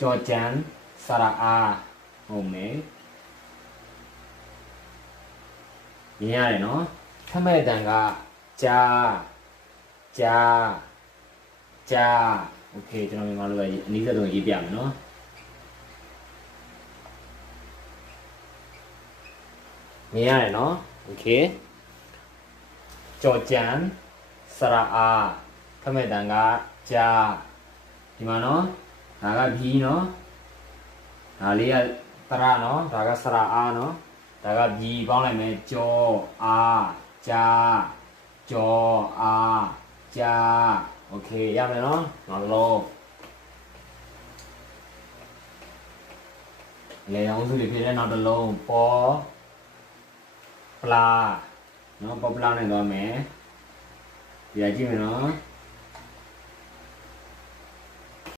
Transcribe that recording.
ကြော်ကြံစရာအားဟုတ်မယ်မြင်ရတယ်နော်ထမဲ့တန်ကဂျာဂျာဂျာโอเคကျွန်တော်မြန်မာလိုပဲအနည်းဆုံးရေးပြမယ်နော်မြင်ရတယ်နော်โอเคကြော်ကြံစရာအားထမဲ့တန်ကဂျာဒီမှာနော် ဒါကဘီနော်ဒါလေးကတရနော်ဒါကစရာအားနော်ဒါကဘီပေါင်းလိုက်မယ်ကြောအားဂျာကြောအားဂျာโอเคရမယ်နော်နောက်တစ်လုံးလေအောင်စုလေးဖြစ်တဲ့နောက်တစ်လုံးပေါ်ပလာနော်ပေါ်ပလာနဲ့သွားမယ်ဒီကကြည့်မယ်နော်